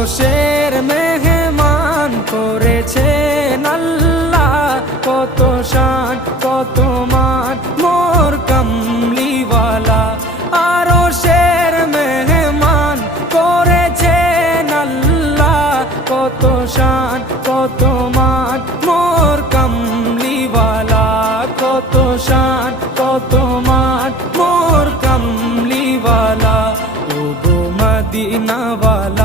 আরশের মেহমান করেছেন আল্লাহ, কত শান কত মান মোর কামলিওয়ালা। আরশের মেহমান করেছেন আল্লাহ, কত শান কত মান মোর কামলিওয়ালা, কত শান কত মান মোর কামলিওয়ালা। ও গো মদিনাওয়ালা